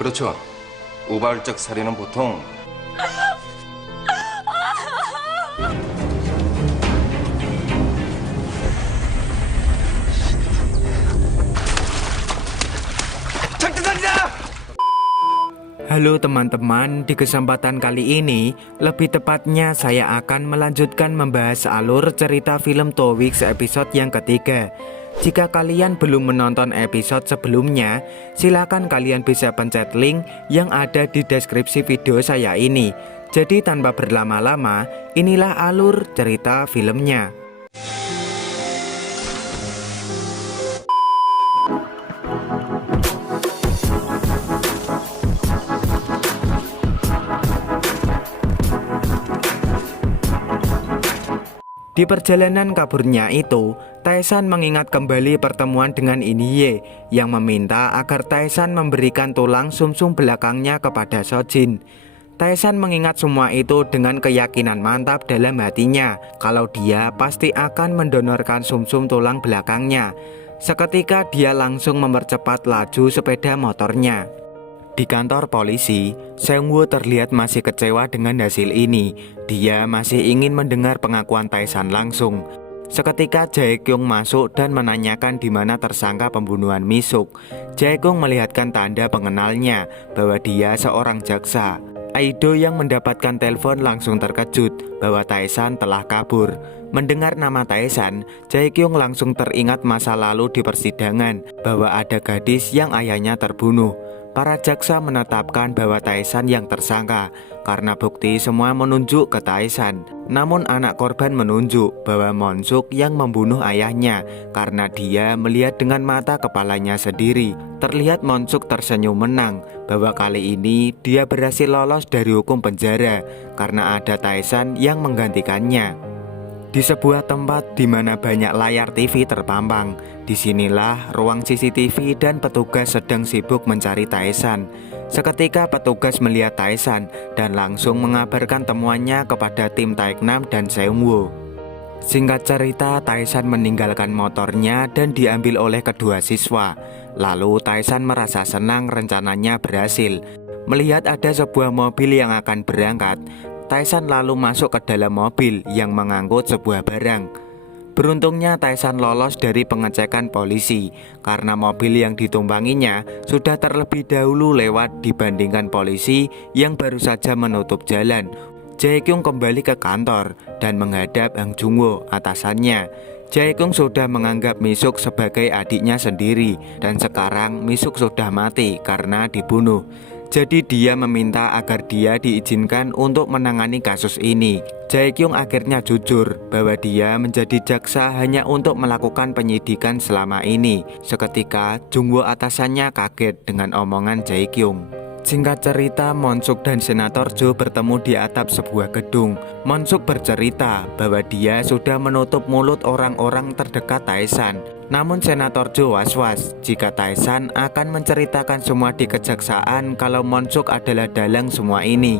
그렇죠. 우발적 살인은 보통 Halo teman-teman, di kesempatan kali ini, lebih tepatnya saya akan melanjutkan membahas alur cerita film Towix episode yang ketiga. Jika kalian belum menonton episode sebelumnya, silakan kalian bisa pencet link yang ada di deskripsi video saya ini. Jadi tanpa berlama-lama, inilah alur cerita filmnya. Di perjalanan kaburnya itu, Tae-san mengingat kembali pertemuan dengan Inhye yang meminta agar Tae-san memberikan tulang sumsum belakangnya kepada Sojin. Tae-san mengingat semua itu dengan keyakinan mantap dalam hatinya kalau dia pasti akan mendonorkan sumsum tulang belakangnya. Seketika dia langsung mempercepat laju sepeda motornya. Di kantor polisi, Seung-woo terlihat masih kecewa dengan hasil ini. Dia masih ingin mendengar pengakuan Tae-san langsung. Seketika Jae-kyung masuk dan menanyakan di mana tersangka pembunuhan Mi-suk. Jae-kyung melihatkan tanda pengenalnya bahwa dia seorang jaksa. Aido yang mendapatkan telepon langsung terkejut bahwa Tae-san telah kabur. Mendengar nama Tae-san, Jae-kyung langsung teringat masa lalu di persidangan bahwa ada gadis yang ayahnya terbunuh. Para jaksa menetapkan bahwa Tae-san yang tersangka karena bukti semua menunjuk ke Tae-san. Namun anak korban menunjuk bahwa Mon-suk yang membunuh ayahnya karena dia melihat dengan mata kepalanya sendiri. Terlihat Mon-suk tersenyum menang bahwa kali ini dia berhasil lolos dari hukum penjara karena ada Tae-san yang menggantikannya. Di sebuah tempat di mana banyak layar TV terpampang, disinilah ruang CCTV dan petugas sedang sibuk mencari Tae-san. Seketika petugas melihat Tae-san dan langsung mengabarkan temuannya kepada tim Taek-nam dan Seung-woo. Singkat cerita, Tae-san meninggalkan motornya dan diambil oleh kedua siswa. Lalu Tae-san merasa senang rencananya berhasil. Melihat ada sebuah mobil yang akan berangkat, Tae-san lalu masuk ke dalam mobil yang mengangkut sebuah barang. Beruntungnya Tae-san lolos dari pengecekan polisi karena mobil yang ditumpanginya sudah terlebih dahulu lewat dibandingkan polisi yang baru saja menutup jalan. Jae-kyung kembali ke kantor dan menghadap Hang Jung-woo, atasannya. Jae-kyung sudah menganggap Mi-suk sebagai adiknya sendiri dan sekarang Mi-suk sudah mati karena dibunuh. Jadi dia meminta agar dia diizinkan untuk menangani kasus ini. Jae-kyung akhirnya jujur bahwa dia menjadi jaksa hanya untuk melakukan penyidikan selama ini. Seketika Jung-woo atasannya kaget dengan omongan Jae-kyung. Singkat cerita, Mon-suk dan Senator Jo bertemu di atap sebuah gedung. Mon-suk bercerita bahwa dia sudah menutup mulut orang-orang terdekat Tae-san. Namun Senator Jo was-was jika Tae-san akan menceritakan semua di kejaksaan kalau Mon-suk adalah dalang semua ini.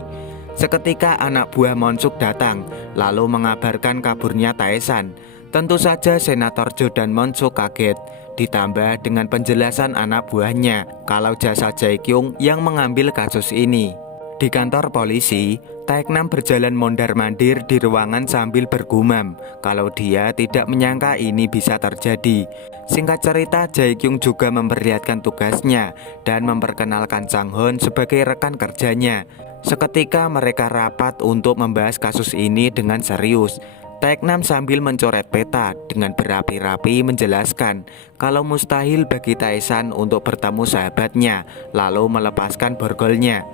Seketika anak buah Mon-suk datang lalu mengabarkan kaburnya Tae-san. Tentu saja Senator Jo dan Mon-suk kaget. Ditambah dengan penjelasan anak buahnya kalau jasa Jae-kyung yang mengambil kasus ini. Di kantor polisi, Taek-nam berjalan mondar-mandir di ruangan sambil bergumam kalau dia tidak menyangka ini bisa terjadi. Singkat cerita, Jae-kyung juga memperlihatkan tugasnya dan memperkenalkan Sang-hoon sebagai rekan kerjanya. Seketika mereka rapat untuk membahas kasus ini dengan serius. Taek-nam sambil mencoret peta dengan berapi-rapi menjelaskan kalau mustahil bagi Tae-san untuk bertemu sahabatnya lalu melepaskan borgolnya.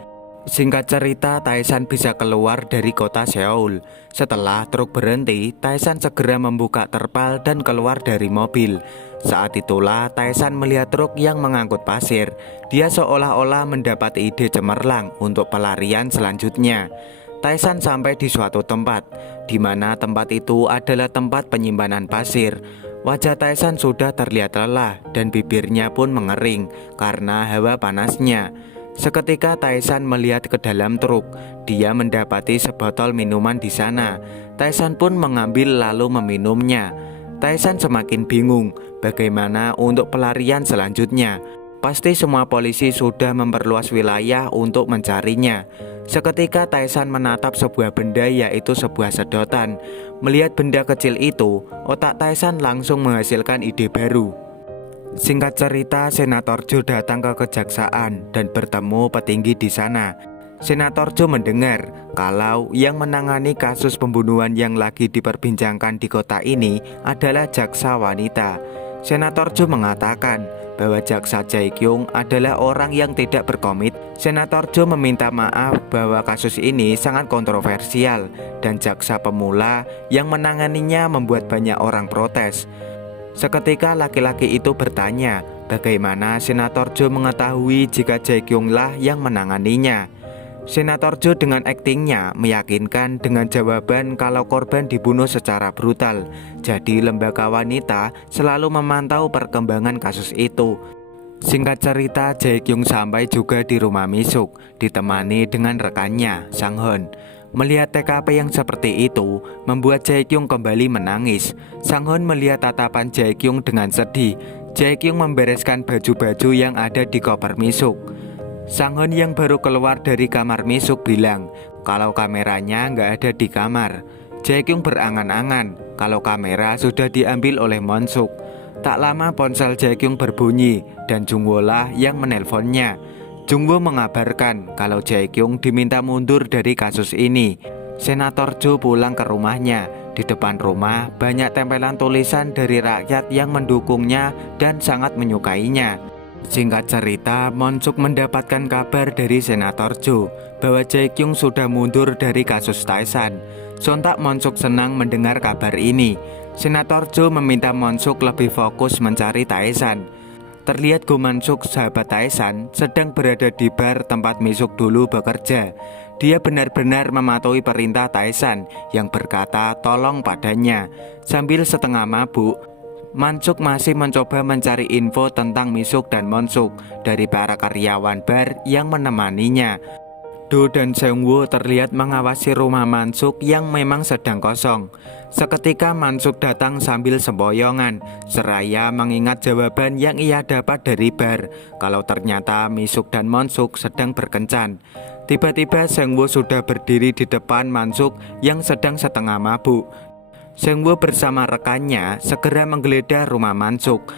Singkat cerita, Tae-san bisa keluar dari kota Seoul. Setelah truk berhenti, Tae-san segera membuka terpal dan keluar dari mobil. Saat itulah Tae-san melihat truk yang mengangkut pasir. Dia seolah-olah mendapat ide cemerlang untuk pelarian selanjutnya. Tae-san sampai di suatu tempat, di mana tempat itu adalah tempat penyimpanan pasir. Wajah Tae-san sudah terlihat lelah dan bibirnya pun mengering karena hawa panasnya. Seketika Tae-san melihat ke dalam truk. Dia mendapati sebotol minuman di sana. Tae-san pun mengambil lalu meminumnya. Tae-san semakin bingung bagaimana untuk pelarian selanjutnya. Pasti semua polisi sudah memperluas wilayah untuk mencarinya. Seketika Taesan menatap sebuah benda, yaitu sebuah sedotan. Melihat benda kecil itu, otak Taesan langsung menghasilkan ide baru. Singkat cerita, Senator Jo datang ke kejaksaan dan bertemu petinggi di sana. Senator Jo mendengar kalau yang menangani kasus pembunuhan yang lagi diperbincangkan di kota ini adalah jaksa wanita. Senator Jo mengatakan bahwa jaksa Jae Kyung adalah orang yang tidak berkomit. Senator Jo meminta maaf bahwa kasus ini sangat kontroversial dan jaksa pemula yang menanganinya membuat banyak orang protes. Seketika laki-laki itu bertanya, bagaimana Senator Jo mengetahui jika Jae Kyung lah yang menanganinya. Senator Jo dengan aktingnya meyakinkan dengan jawaban kalau korban dibunuh secara brutal. Jadi lembaga wanita selalu memantau perkembangan kasus itu. Singkat cerita, Jae Kyung sampai juga di rumah Misuk, ditemani dengan rekannya, Sang Hon. Melihat TKP yang seperti itu, membuat Jae Kyung kembali menangis. Sang Hon melihat tatapan Jae Kyung dengan sedih. Jae Kyung membereskan baju-baju yang ada di koper Misuk. Sang Hon yang baru keluar dari kamar Misuk bilang kalau kameranya nggak ada di kamar. Jae Kyung berangan-angan kalau kamera sudah diambil oleh Monsuk. Tak lama ponsel Jae Kyung berbunyi dan Jungwoo lah yang menelponnya. Jungwoo mengabarkan kalau Jae Kyung diminta mundur dari kasus ini. Senator Jo pulang ke rumahnya. Di depan rumah banyak tempelan tulisan dari rakyat yang mendukungnya dan sangat menyukainya. Singkat cerita, Monsuk mendapatkan kabar dari Senator Jo bahwa Jae Kyung sudah mundur dari kasus Taesan. Sontak Monsuk senang mendengar kabar ini. Senator Jo meminta Monsuk lebih fokus mencari Taesan. Terlihat Go Mansuk, sahabat Taesan, sedang berada di bar tempat Misuk dulu bekerja. Dia benar-benar mematuhi perintah Taesan yang berkata tolong padanya. Sambil setengah mabuk, Mansuk masih mencoba mencari info tentang Misuk dan Monsuk dari para karyawan bar yang menemaninya. Do dan Seungwoo terlihat mengawasi rumah Mansuk yang memang sedang kosong. Seketika Mansuk datang sambil sempoyongan, seraya mengingat jawaban yang ia dapat dari bar kalau ternyata Misuk dan Monsuk sedang berkencan. Tiba-tiba Seungwoo sudah berdiri di depan Mansuk yang sedang setengah mabuk. Seungwoo bersama rekannya segera menggeledah rumah Mansuk.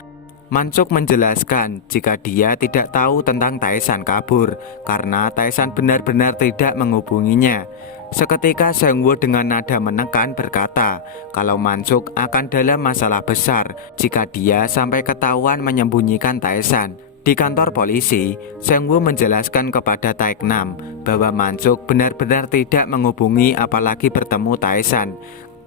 Mansuk menjelaskan jika dia tidak tahu tentang Taesan kabur karena Taesan benar-benar tidak menghubunginya. Seketika Seungwoo dengan nada menekan berkata kalau Mansuk akan dalam masalah besar jika dia sampai ketahuan menyembunyikan Taesan. Di kantor polisi, Seungwoo menjelaskan kepada Taeknam bahwa Mansuk benar-benar tidak menghubungi apalagi bertemu Taesan.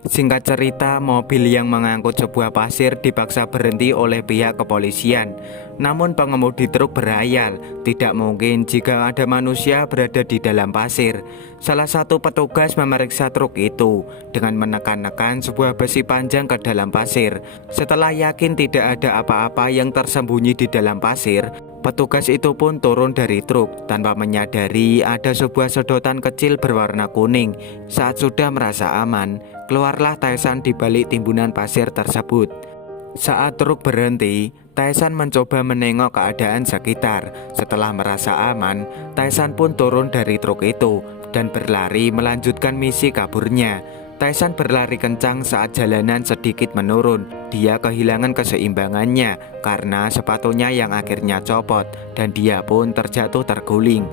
Singkat cerita, mobil yang mengangkut sebuah pasir dipaksa berhenti oleh pihak kepolisian. Namun pengemudi truk berhayal, tidak mungkin jika ada manusia berada di dalam pasir. Salah satu petugas memeriksa truk itu dengan menekan-nekan sebuah besi panjang ke dalam pasir. Setelah yakin tidak ada apa-apa yang tersembunyi di dalam pasir, petugas itu pun turun dari truk tanpa menyadari ada sebuah sedotan kecil berwarna kuning. Saat sudah merasa aman, keluarlah Taesan di balik timbunan pasir tersebut. Saat truk berhenti, Taesan mencoba menengok keadaan sekitar. Setelah merasa aman, Taesan pun turun dari truk itu dan berlari melanjutkan misi kaburnya. Taesan berlari kencang saat jalanan sedikit menurun. Dia kehilangan keseimbangannya karena sepatunya yang akhirnya copot dan dia pun terjatuh terguling.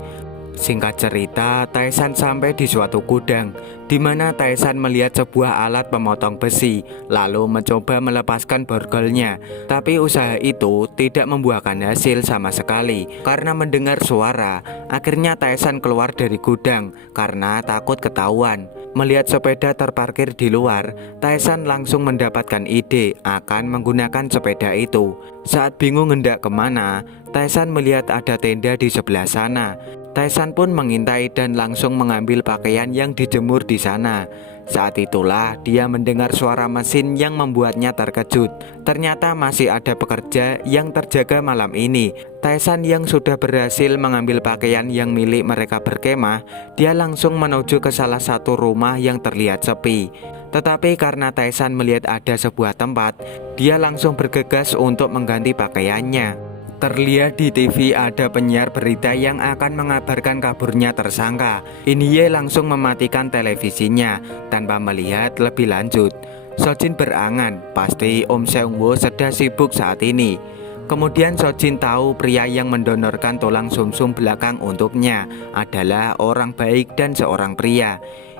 Singkat cerita, Taesan sampai di suatu gudang di mana Taesan melihat sebuah alat pemotong besi, lalu mencoba melepaskan borgolnya. Tapi usaha itu tidak membuahkan hasil sama sekali. Karena mendengar suara, akhirnya Taesan keluar dari gudang karena takut ketahuan. Melihat sepeda terparkir di luar, Taesan langsung mendapatkan ide akan menggunakan sepeda itu. Saat bingung hendak kemana, Taesan melihat ada tenda di sebelah sana. Taesan pun mengintai dan langsung mengambil pakaian yang dijemur di sana. Saat itulah dia mendengar suara mesin yang membuatnya terkejut. Ternyata masih ada pekerja yang terjaga malam ini. Taesan yang sudah berhasil mengambil pakaian yang milik mereka berkemah, dia langsung menuju ke salah satu rumah yang terlihat sepi. Tetapi karena Taesan melihat ada sebuah tempat, dia langsung bergegas untuk mengganti pakaiannya. Terlihat di TV ada penyiar berita yang akan mengabarkan kaburnya tersangka. Inhye langsung mematikan televisinya tanpa melihat lebih lanjut. Sojin berangan, pasti Om Seung-woo sedang sibuk saat ini. Kemudian Sojin tahu pria yang mendonorkan tulang sumsum belakang untuknya adalah orang baik dan seorang pria.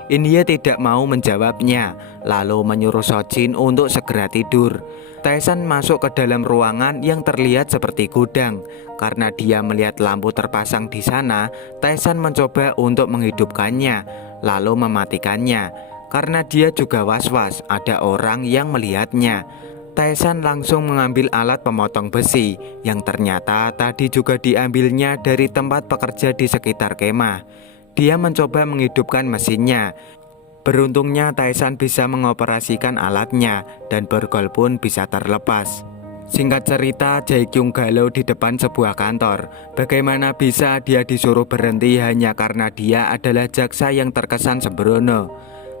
Inhye tidak mau menjawabnya, lalu menyuruh Sojin untuk segera tidur. Taesan masuk ke dalam ruangan yang terlihat seperti gudang. Karena dia melihat lampu terpasang di sana, Taesan mencoba untuk menghidupkannya, lalu mematikannya. Karena dia juga was-was ada orang yang melihatnya. Taesan langsung mengambil alat pemotong besi yang ternyata tadi juga diambilnya dari tempat pekerja di sekitar kemah. Dia mencoba menghidupkan mesinnya. Beruntungnya Taesan bisa mengoperasikan alatnya dan borgol pun bisa terlepas. Singkat cerita, Jae-kyung galau di depan sebuah kantor. Bagaimana bisa dia disuruh berhenti hanya karena dia adalah jaksa yang terkesan sembrono.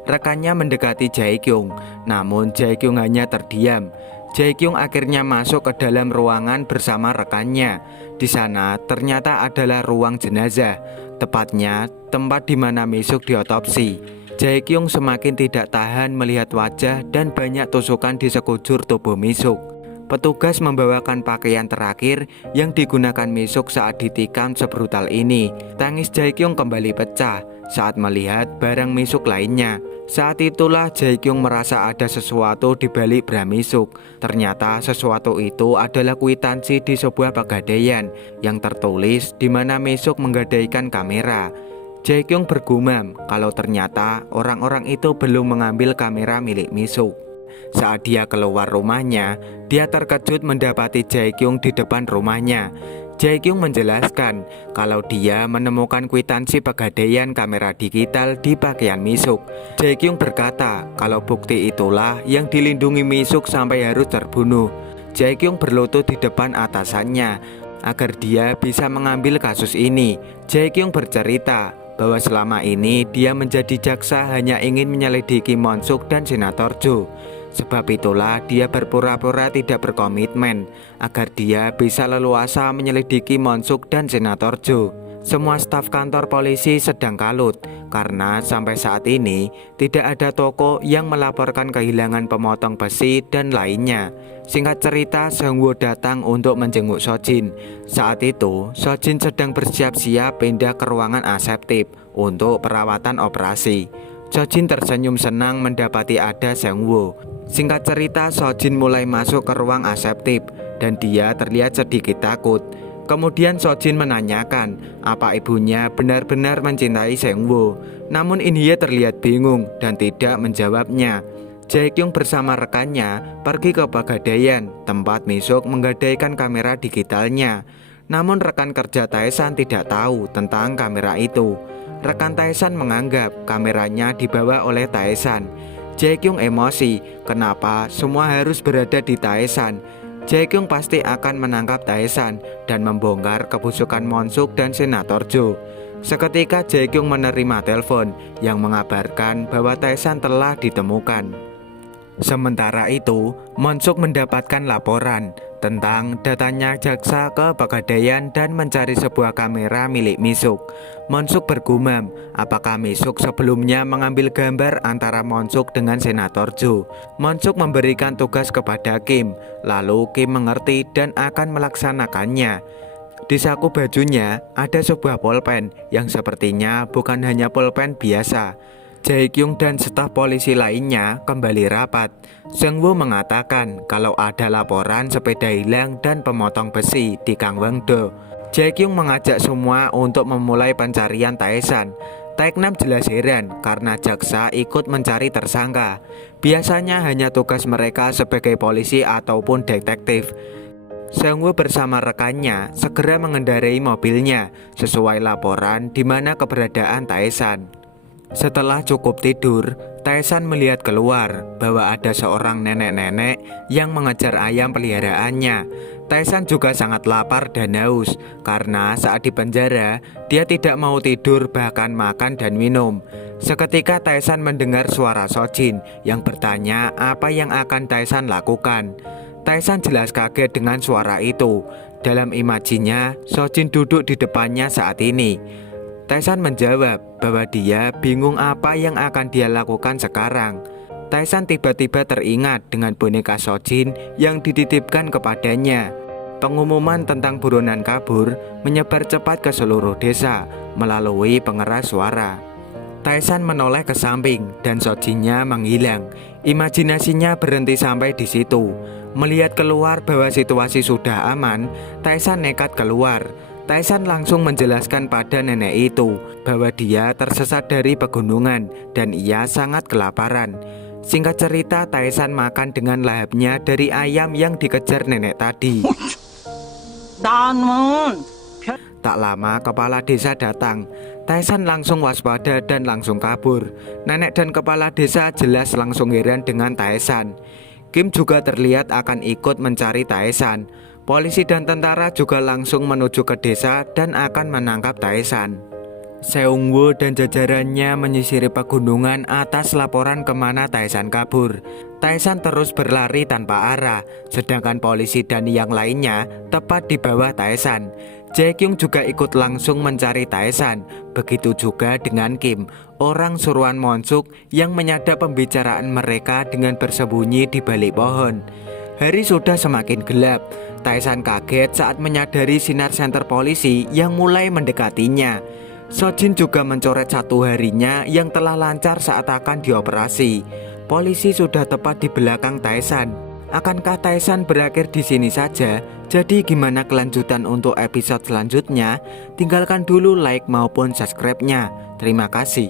Rekannya mendekati Jae-kyung, namun Jae-kyung hanya terdiam. Jae-kyung akhirnya masuk ke dalam ruangan bersama rekannya. Di sana ternyata adalah ruang jenazah, tepatnya tempat di mana Misuk diotopsi. Jae-kyung semakin tidak tahan melihat wajah dan banyak tusukan di sekujur tubuh Misuk. Petugas membawakan pakaian terakhir yang digunakan Misuk saat ditikam sebrutal ini. Tangis Jae-kyung kembali pecah saat melihat barang Misuk lainnya. Saat itulah Jae-kyung merasa ada sesuatu di balik bra Misuk. Ternyata sesuatu itu adalah kwitansi di sebuah pegadaian yang tertulis di mana Misuk menggadaikan kamera. Jae-kyung bergumam kalau ternyata orang-orang itu belum mengambil kamera milik Misuk. Saat dia keluar rumahnya, dia terkejut mendapati Jae-kyung di depan rumahnya. Jae-kyung menjelaskan kalau dia menemukan kwitansi pegadaian kamera digital di pakaian Misuk. Jae-kyung berkata kalau bukti itulah yang dilindungi Misuk sampai harus terbunuh. Jae-kyung berlutut di depan atasannya agar dia bisa mengambil kasus ini. Jae-kyung bercerita bahwa selama ini dia menjadi jaksa hanya ingin menyelidiki Monsuk dan Senator Jo. Sebab itulah dia berpura-pura tidak berkomitmen agar dia bisa leluasa menyelidiki Monsuk dan Senator Jo. Semua staf kantor polisi sedang kalut karena sampai saat ini tidak ada toko yang melaporkan kehilangan pemotong besi dan lainnya. Singkat cerita, Seung-woo datang untuk menjenguk Sojin. Saat itu, Sojin sedang bersiap-siap pindah ke ruangan aseptif untuk perawatan operasi. Sojin tersenyum senang mendapati ada Seung-woo. Singkat cerita, Sojin mulai masuk ke ruang aseptif dan dia terlihat sedikit takut. Kemudian Sojin menanyakan apa ibunya benar-benar mencintai Seung-woo. Namun Inhye terlihat bingung dan tidak menjawabnya. Jae-kyung bersama rekannya pergi ke pegadaian tempat Misuk menggadaikan kamera digitalnya. Namun rekan kerja Taesan tidak tahu tentang kamera itu. Rekan Taesan menganggap kameranya dibawa oleh Taesan. Jae-kyung emosi, kenapa semua harus berada di Taesan. Jae-kyung pasti akan menangkap Taesan dan membongkar kebusukan Monsuk dan Senator Jo. Seketika Jae-kyung menerima telepon yang mengabarkan bahwa Taesan telah ditemukan. Sementara itu, Monsuk mendapatkan laporan tentang datanya jaksa ke pegadaian dan mencari sebuah kamera milik Misuk. Monsuk bergumam, apakah Misuk sebelumnya mengambil gambar antara Monsuk dengan Senator Jo. Monsuk memberikan tugas kepada Kim, lalu Kim mengerti dan akan melaksanakannya. Di saku bajunya ada sebuah pulpen yang sepertinya bukan hanya pulpen biasa. Jae-kyung dan staf polisi lainnya kembali rapat. Seung-woo mengatakan kalau ada laporan sepeda hilang dan pemotong besi di Gangwon-do. Jae-kyung mengajak semua untuk memulai pencarian Taesan. Taeknam jelas heran karena jaksa ikut mencari tersangka. Biasanya hanya tugas mereka sebagai polisi ataupun detektif. Seung-woo bersama rekannya segera mengendarai mobilnya sesuai laporan di mana keberadaan Taesan. Setelah cukup tidur, Taesan melihat keluar bahwa ada seorang nenek-nenek yang mengejar ayam peliharaannya. Taesan juga sangat lapar dan haus karena saat di penjara dia tidak mau tidur bahkan makan dan minum. Seketika Taesan mendengar suara Sojin yang bertanya apa yang akan Taesan lakukan. Taesan jelas kaget dengan suara itu. Dalam imajinya, Sojin duduk di depannya saat ini. Taesan menjawab bahwa dia bingung apa yang akan dia lakukan sekarang. Taesan tiba-tiba teringat dengan boneka Sojin yang dititipkan kepadanya. Pengumuman tentang buronan kabur menyebar cepat ke seluruh desa melalui pengeras suara. Taesan menoleh ke samping dan Sojinnya menghilang. Imajinasinya berhenti sampai di situ. Melihat keluar bahwa situasi sudah aman, Taesan nekat keluar. Taesan langsung menjelaskan pada nenek itu bahwa dia tersesat dari pegunungan dan ia sangat kelaparan. Singkat cerita, Taesan makan dengan lahapnya dari ayam yang dikejar nenek tadi. Tak lama kepala desa datang. Taesan langsung waspada dan langsung kabur. Nenek dan kepala desa jelas langsung heran dengan Taesan. Kim juga terlihat akan ikut mencari Taesan. Polisi dan tentara juga langsung menuju ke desa dan akan menangkap Taesan. Seungwoo dan jajarannya menyisiri pegunungan atas laporan kemana Taesan kabur. Taesan terus berlari tanpa arah, sedangkan polisi dan yang lainnya tepat di bawah Taesan. Jae-kyung juga ikut langsung mencari Taesan. Begitu juga dengan Kim, orang suruhan Monsuk yang menyadap pembicaraan mereka dengan bersembunyi di balik pohon. Hari sudah semakin gelap. Taesan kaget saat menyadari sinar senter polisi yang mulai mendekatinya. Sojin juga mencoret satu harinya yang telah lancar saat akan dioperasi. Polisi sudah tepat di belakang Taesan. Akankah Taesan berakhir di sini saja? Jadi gimana kelanjutan untuk episode selanjutnya? Tinggalkan dulu like maupun subscribe-nya. Terima kasih.